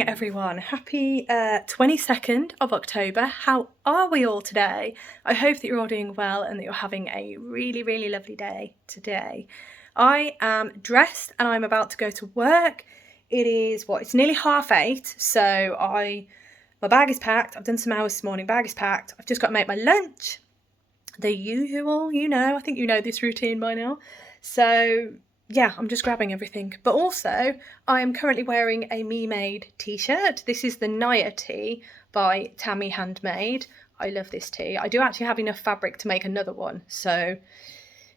morning everyone, happy 22nd of October. How are we all today? I hope that you're all doing well and that you're having a really lovely day today. I am dressed and I'm about to go to work. It is, it's nearly 8:30, so my bag is packed. I've done some hours this morning, bag is packed. I've just got to make my lunch. The usual, I think you know this routine by now. So yeah, I'm just grabbing everything. But also, I am currently wearing a me-made t-shirt. This is the Naya tee by Tammy Handmade. I love this tee. I do actually have enough fabric to make another one. So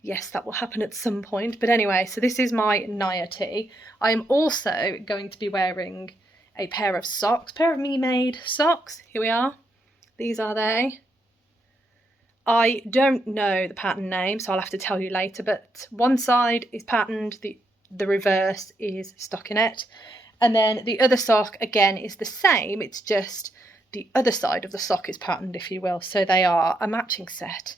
yes, that will happen at some point. But anyway, so this is my Naya tee. I am also going to be wearing a pair of socks, pair of me-made socks. Here we are. These are they. I don't know the pattern name, so I'll have to tell you later, but one side is patterned, the reverse is stockinette, and then the other sock, again, is the same, it's just the other side of the sock is patterned, if you will, so they are a matching set.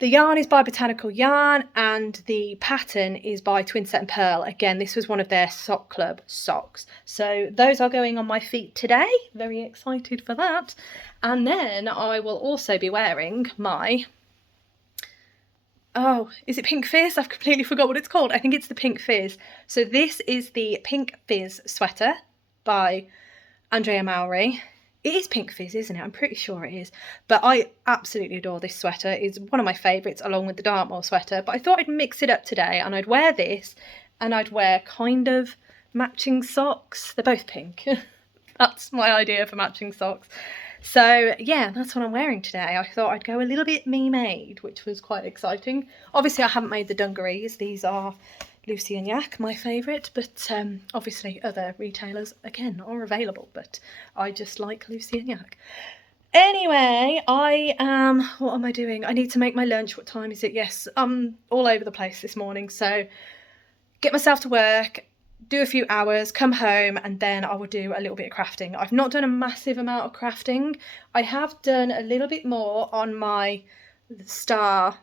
The yarn is by Botanical Yarn, and the pattern is by Twinset and Pearl. Again, this was one of their Sock Club socks. So those are going on my feet today. Very excited for that. And then I will also be wearing my... Oh, is it Pink Fizz? I've completely forgot what it's called. I think it's the Pink Fizz. So this is the Pink Fizz sweater by Afmaeli. It is Pink Fizz, isn't it? I'm pretty sure it is. But I absolutely adore this sweater. It's one of my favourites along with the Dartmoor sweater. But I thought I'd mix it up today and I'd wear this and I'd wear kind of matching socks. They're both pink. That's my idea for matching socks. So yeah, that's what I'm wearing today. I thought I'd go a little bit me-made, which was quite exciting. Obviously I haven't made the dungarees. These are Lucy and Yak, my favourite, but obviously other retailers, again, are available, but I just like Lucy and Yak. Anyway, what am I doing? I need to make my lunch. What time is it? Yes, I'm all over the place this morning, so get myself to work, do a few hours, come home, and then I will do a little bit of crafting. I've not done a massive amount of crafting. I have done a little bit more on my star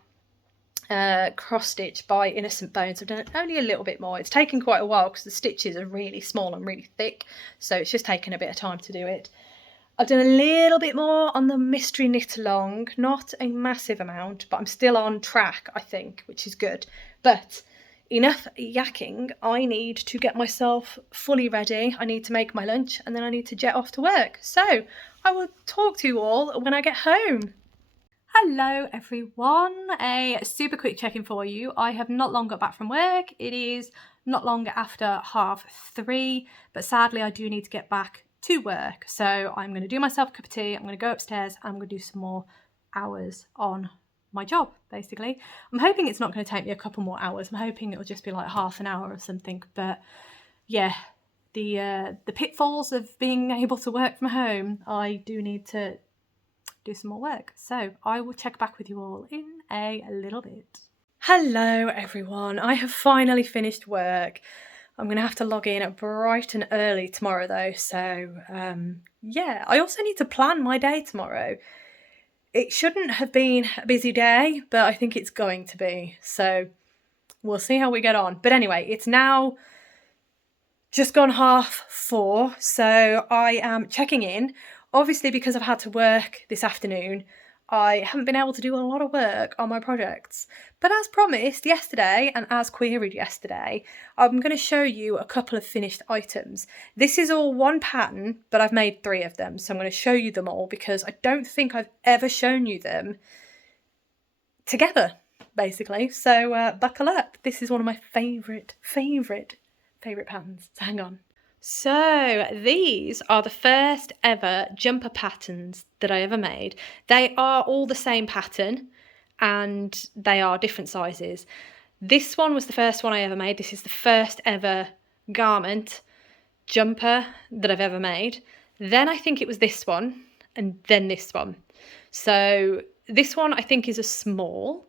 cross stitch by Innocent Bones. I've done only a little bit more. It's taken quite a while because the stitches are really small and really thick, so it's just taken a bit of time to do it. I've done a little bit more on the mystery knit along, not a massive amount, but I'm still on track, I think, which is good. But enough yakking. I need to get myself fully ready. I need to make my lunch and then I need to jet off to work. So I will talk to you all when I get home. Hello everyone, a super quick check-in for you. I have not long got back from work. It is not long after 3:30, but sadly I do need to get back to work. So I'm going to do myself a cup of tea, I'm going to go upstairs, I'm going to do some more hours on my job, basically. I'm hoping it's not going to take me a couple more hours. I'm hoping it'll just be like half an hour or something, but yeah, the pitfalls of being able to work from home, I do need to do some more work. So I will check back with you all in a little bit. Hello everyone, I have finally finished work. I'm going to have to log in bright and early tomorrow though, so yeah, I also need to plan my day tomorrow. It shouldn't have been a busy day, but I think it's going to be, so we'll see how we get on. But anyway, it's now just gone 4:30, so I am checking in. Obviously, because I've had to work this afternoon, I haven't been able to do a lot of work on my projects. But as promised yesterday, and as queried yesterday, I'm going to show you a couple of finished items. This is all one pattern, but I've made 3 of them. So I'm going to show you them all because I don't think I've ever shown you them together, basically. So buckle up. This is one of my favourite patterns. So hang on. So these are the first ever jumper patterns that I ever made. They are all the same pattern and they are different sizes. This one was the first one I ever made. This is the first ever garment jumper that I've ever made. Then I think it was this one and then this one. So this one I think is a small.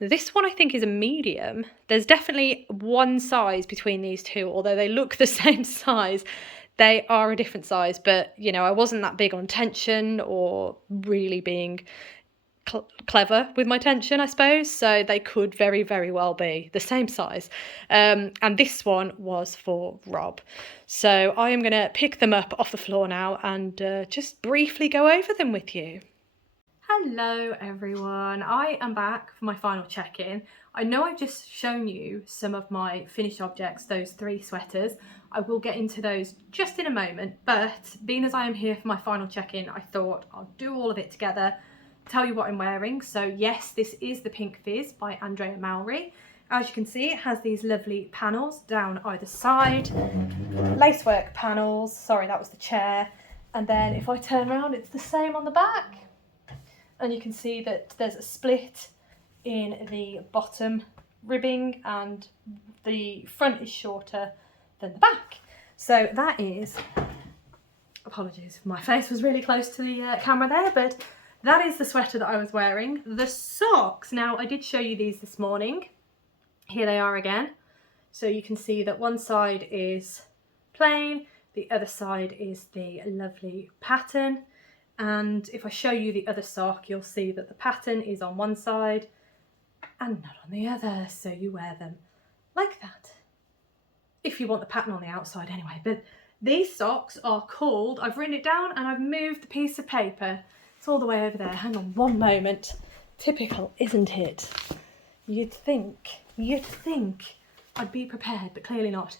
This one I think is a medium. There's definitely one size between these two, although they look the same size. They are a different size, but you know, I wasn't that big on tension or really being clever with my tension, I suppose, so they could very, very well be the same size. And this one was for Rob. So I am going to pick them up off the floor now and just briefly go over them with you. Hello everyone, I am back for my final check-in. I know I've just shown you some of my finished objects, those 3 sweaters. I will get into those just in a moment, but being as I am here for my final check-in, I thought I'll do all of it together, tell you what I'm wearing. So yes, this is the Pink Fizz by Afmaeli. As you can see, it has these lovely panels down either side, lacework panels, sorry that was the chair, and then if I turn around it's the same on the back. And you can see that there's a split in the bottom ribbing and the front is shorter than the back. So that is, apologies, my face was really close to the camera there, but that is the sweater that I was wearing. The socks, now I did show you these this morning. Here they are again. So you can see that one side is plain, the other side is the lovely pattern. And if I show you the other sock, you'll see that the pattern is on one side and not on the other. So you wear them like that. If you want the pattern on the outside anyway. But these socks are called, I've written it down and I've moved the piece of paper. It's all the way over there. Hang on one moment. Typical, isn't it? You'd think I'd be prepared, but clearly not.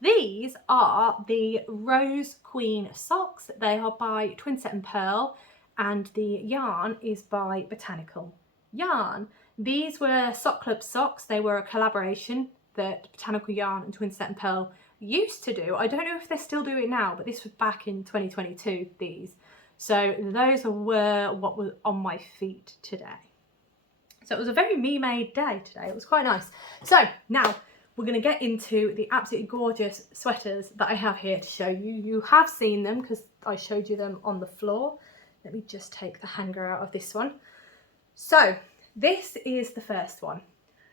These are the Rose Queen socks. They are by Twinset and Pearl, and the yarn is by Botanical Yarn. These were Sock Club socks. They were a collaboration that Botanical Yarn and Twinset and Pearl used to do. I don't know if they still do it now, but this was back in 2022, these. So those were what was on my feet today. So it was a very me-made day today. It was quite nice. So now, we're going to get into the absolutely gorgeous sweaters that I have here to show you. You have seen them because I showed you them on the floor. Let me just take the hanger out of this one. So this is the first one.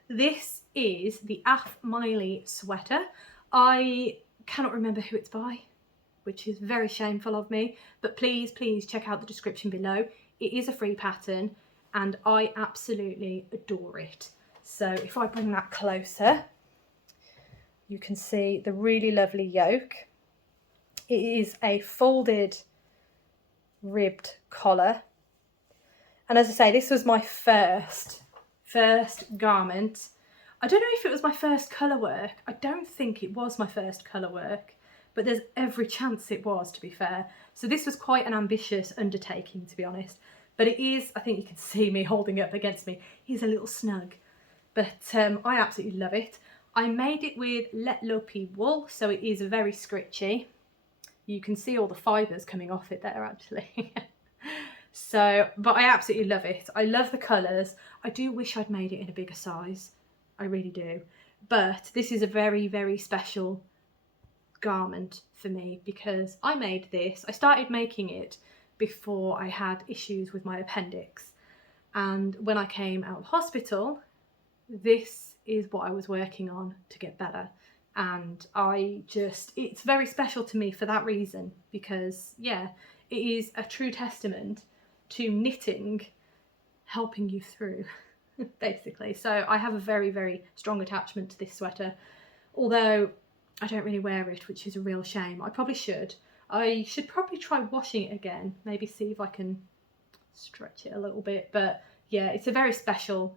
This is the Afmaeli sweater. I cannot remember who it's by, which is very shameful of me, but please check out the description below. It is a free pattern and I absolutely adore it. So if I bring that closer, you can see the really lovely yoke. It is a folded ribbed collar. And as I say, this was my first garment. I don't know if it was my first colour work. I don't think it was my first colour work, but there's every chance it was, to be fair. So this was quite an ambitious undertaking, to be honest. But it is, I think you can see me holding it up against me. He's a little snug, but I absolutely love it. I made it with Let Lopi wool, so it is very scritchy. You can see all the fibres coming off it there, actually. So, but I absolutely love it. I love the colours. I do wish I'd made it in a bigger size. I really do. But this is a very, very special garment for me because I made this. I started making it before I had issues with my appendix. And when I came out of hospital, this is what I was working on to get better. And it's very special to me for that reason, because yeah, it is a true testament to knitting helping you through, basically. So I have a very, very strong attachment to this sweater, although I don't really wear it, which is a real shame. I probably should. I should probably try washing it again, maybe see if I can stretch it a little bit. But yeah, it's a very special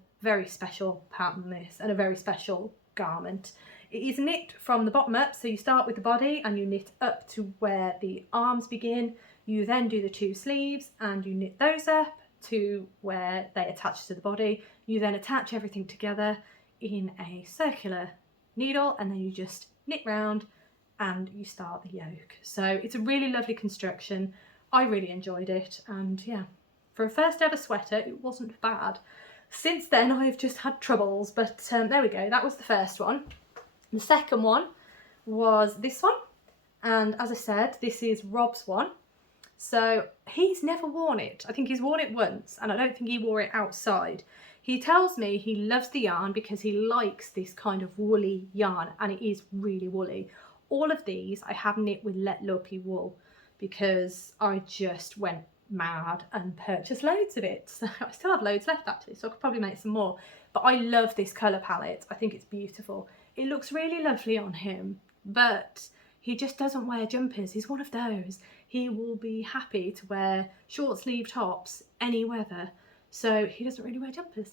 pattern, this, and a very special garment. It is knit from the bottom up, so you start with the body and you knit up to where the arms begin. You then do the 2 sleeves and you knit those up to where they attach to the body. You then attach everything together in a circular needle and then you just knit round and you start the yoke. So it's a really lovely construction. I really enjoyed it, and yeah, for a first ever sweater, it wasn't bad. Since then, I've just had troubles, but there we go. That was the first one. The second one was this one. And as I said, this is Rob's one. So he's never worn it. I think he's worn it once, and I don't think he wore it outside. He tells me he loves the yarn because he likes this kind of woolly yarn, and it is really woolly. All of these I have knit with Let Lopi wool because I just went mad and purchased loads of it. So I still have loads left actually, so I could probably make some more. But I love this colour palette. I think it's beautiful. It looks really lovely on him, but he just doesn't wear jumpers. He's one of those. He will be happy to wear short sleeve tops any weather. So he doesn't really wear jumpers.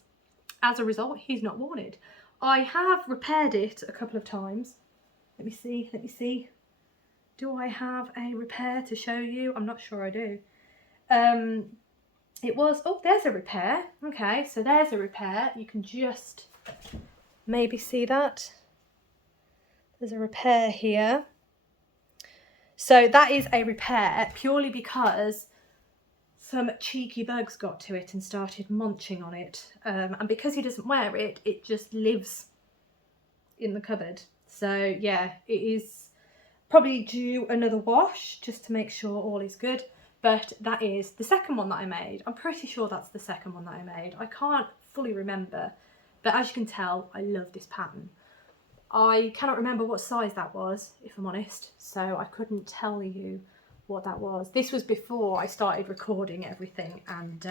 As a result, he's not worn it. I have repaired it a couple of times. Let me see. Do I have a repair to show you? I'm not sure I do. It was, oh, there's a repair. Okay, so there's a repair. You can just maybe see that. There's a repair here. So that is a repair purely because some cheeky bugs got to it and started munching on it. And because he doesn't wear it, it just lives in the cupboard. So yeah, it is probably due another wash just to make sure all is good. But that is the second one that I made. I'm pretty sure that's the second one that I made. I can't fully remember, but as you can tell, I love this pattern. I cannot remember what size that was, if I'm honest, so I couldn't tell you what that was. This was before I started recording everything and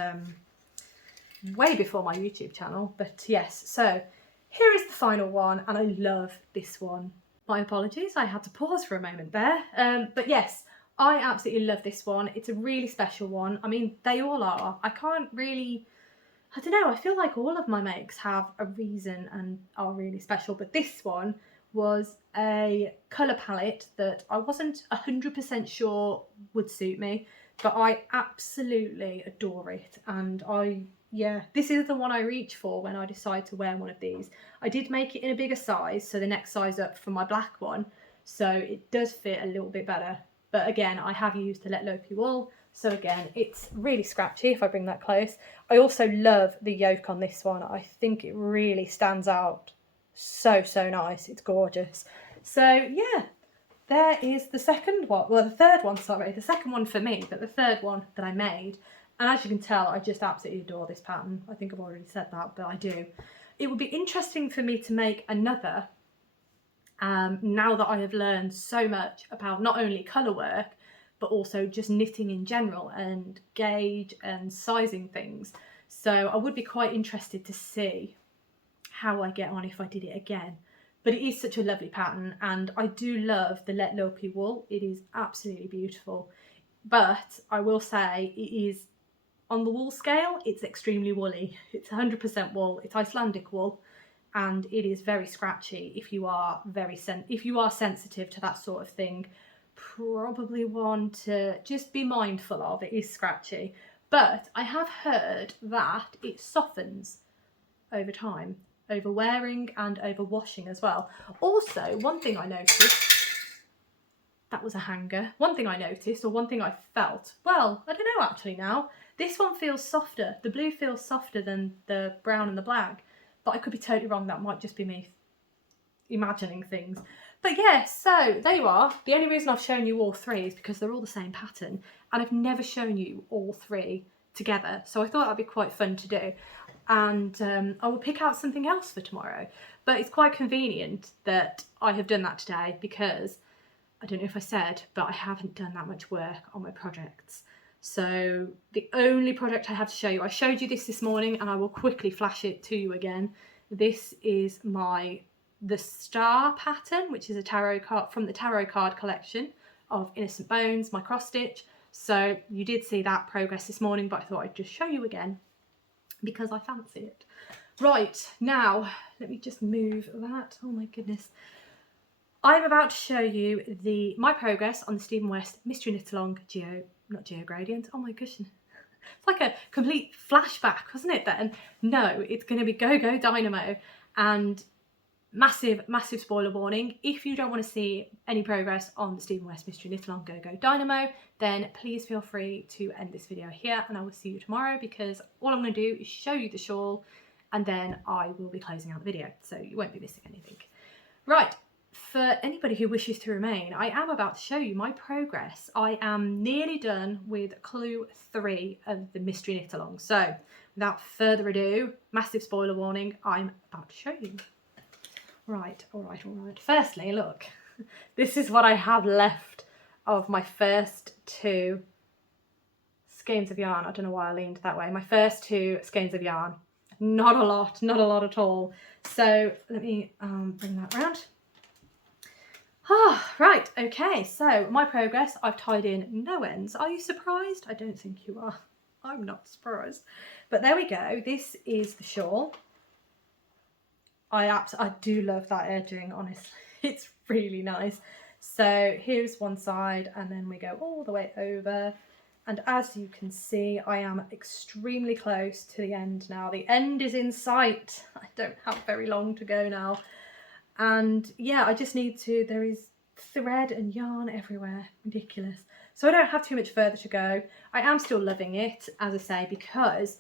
way before my YouTube channel, but yes, so here is the final one and I love this one. My apologies, I had to pause for a moment there, but yes, I absolutely love this one. It's a really special one. I mean, they all are. I can't really, I don't know, I feel like all of my makes have a reason and are really special, but this one was a colour palette that I wasn't 100% sure would suit me, but I absolutely adore it. And yeah, this is the one I reach for when I decide to wear one of these. I did make it in a bigger size, so the next size up from my black one, so it does fit a little bit better. But again, I have used the Let Lopi wool, so again, it's really scratchy if I bring that close. I also love the yoke on this one. I think it really stands out so nice. It's gorgeous. So yeah, there is the second one. Well, the third one, sorry. The second one for me, but the third one that I made. And as you can tell, I just absolutely adore this pattern. I think I've already said that, but I do. It would be interesting for me to make another now that I have learned so much about not only colour work, but also just knitting in general and gauge and sizing things. So I would be quite interested to see how I get on if I did it again. But it is such a lovely pattern and I do love the Let Lopi wool. It is absolutely beautiful. But I will say it is, on the wool scale, it's extremely woolly. It's 100% wool, it's Icelandic wool. And it is very scratchy. If you are sensitive to that sort of thing, probably one to just be mindful of. It is scratchy, but I have heard that it softens over time, over wearing and over washing as well. Also, one thing I noticed, that was a hanger. One thing I noticed, or one thing I felt, well, I don't know actually now, this one feels softer. The blue feels softer than the brown and the black. But I could be totally wrong, that might just be me imagining things. But yeah, so there you are. The only reason I've shown you all three is because they're all the same pattern and I've never shown you all three together. So I thought that'd be quite fun to do. And I will pick out something else for tomorrow. But it's quite convenient that I have done that today because, I don't know if I said, but I haven't done that much work on my projects. So the only project I have to show you, I showed you this morning and I will quickly flash it to you again. This is the Star pattern, which is a tarot card from the tarot card collection of Innocent Bones, my cross stitch. So you did see that progress this morning, but I thought I'd just show you again because I fancy it. Right, now let me just move that. Oh my goodness. I'm about to show you my progress on the Stephen West Mystery Knit Along not Geo Gradient. Oh my gosh, it's like a complete flashback, wasn't it then? No, it's going to be Go Go Dynamo. And massive spoiler warning, if you don't want to see any progress on the Stephen West Mystery Knit Along Go Go Dynamo, then please feel free to end this video here and I will see you tomorrow, because all I'm going to do is show you the shawl and then I will be closing out the video, so you won't be missing anything. Right. For anybody who wishes to remain, I am about to show you my progress. I am nearly done with clue 3 of the Mystery Knit Along. So without further ado, massive spoiler warning, I'm about to show you. Right, all right. Firstly, look, this is what I have left of my first 2 skeins of yarn. I don't know why I leaned that way. My first 2 skeins of yarn. Not a lot at all. So let me bring that round. Right, okay, so my progress, I've tied in no ends. Are you surprised? I don't think you are. I'm not surprised. But there we go. This is the shawl. I do love that edging, honestly. It's really nice. So here's one side, and then we go all the way over. And as you can see, I am extremely close to the end now. The end is in sight. I don't have very long to go now. And yeah, I just need to, there is thread and yarn everywhere, ridiculous. So I don't have too much further to go. I am still loving it, as I say, because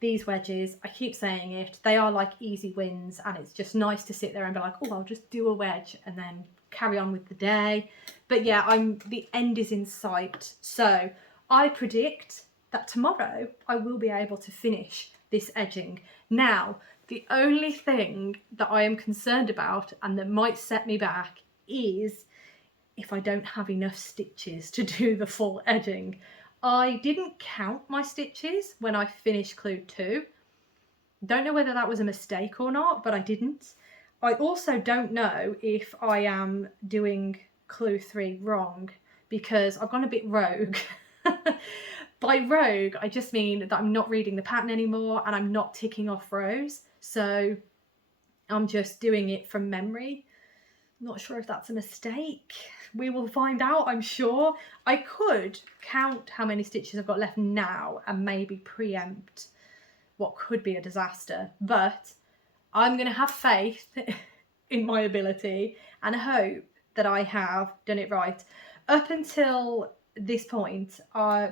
these wedges, I keep saying it, they are like easy wins, and it's just nice to sit there and be like, oh, I'll just do a wedge and then carry on with the day. But yeah, the end is in sight. So I predict that tomorrow I will be able to finish this edging. Now, the only thing that I am concerned about and that might set me back is if I don't have enough stitches to do the full edging. I didn't count my stitches when I finished clue 2. Don't know whether that was a mistake or not, but I didn't. I also don't know if I am doing clue 3 wrong, because I've gone a bit rogue. By rogue, I just mean that I'm not reading the pattern anymore and I'm not ticking off rows. So I'm just doing it from memory. Not sure if that's a mistake. We will find out, I'm sure. I could count how many stitches I've got left now and maybe preempt what could be a disaster. But I'm going to have faith in my ability and hope that I have done it right. Up until this point,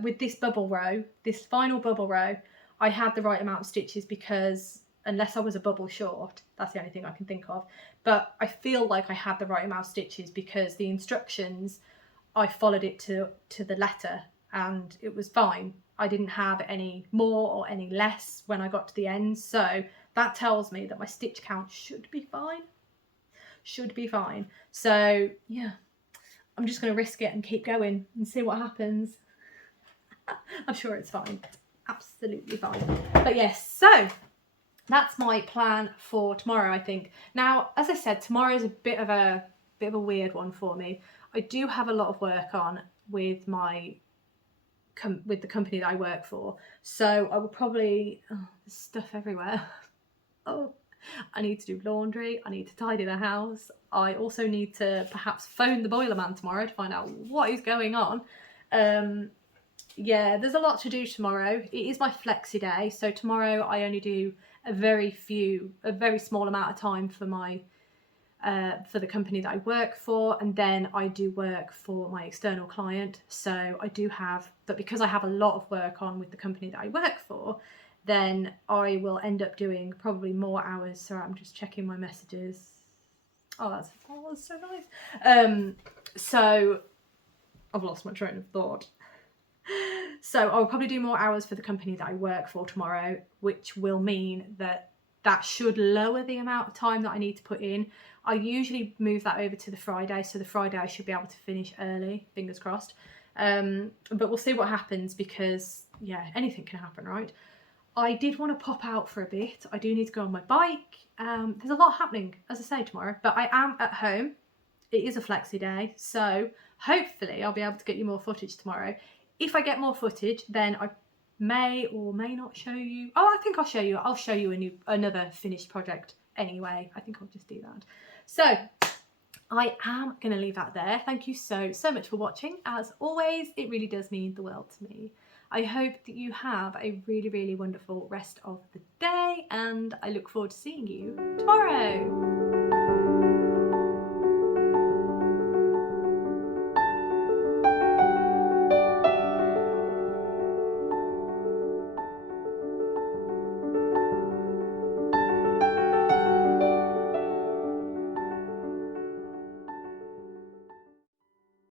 with this bubble row, this final bubble row, I had the right amount of stitches, because unless I was a bubble short, that's the only thing I can think of. But I feel like I had the right amount of stitches because the instructions, I followed it to the letter and it was fine. I didn't have any more or any less when I got to the end. So that tells me that my stitch count should be fine. Should be fine. So yeah, I'm just going to risk it and keep going and see what happens. I'm sure it's fine. It's absolutely fine. But yes, so that's my plan for tomorrow, I think. Now, as I said, tomorrow is a bit of a weird one for me. I do have a lot of work on with with the company that I work for. So I will probably, there's stuff everywhere. Oh, I need to do laundry. I need to tidy the house. I also need to perhaps phone the boiler man tomorrow to find out what is going on. Yeah, there's a lot to do tomorrow. It is my flexi day. So tomorrow I only do a very small amount of time for my for the company that I work for, and then I do work for my external client. So I do have, but because I have a lot of work on with the company that I work for, then I will end up doing probably more hours. So I'm just checking my messages. Oh, that's so nice. So I've lost my train of thought. So I'll probably do more hours for the company that I work for tomorrow, which will mean that should lower the amount of time that I need to put in. I usually move that over to the Friday, so the Friday I should be able to finish early, fingers crossed. But we'll see what happens, because yeah, anything can happen, right? I did want to pop out for a bit. I do need to go on my bike. There's a lot happening, as I say, tomorrow, but I am at home. It is a flexi day, so hopefully I'll be able to get you more footage tomorrow. If I get more footage, then I may or may not show you. Oh, I think I'll show you. I'll show you another finished project anyway. I think I'll just do that. So I am going to leave that there. Thank you so much for watching. As always, it really does mean the world to me. I hope that you have a really wonderful rest of the day, and I look forward to seeing you tomorrow.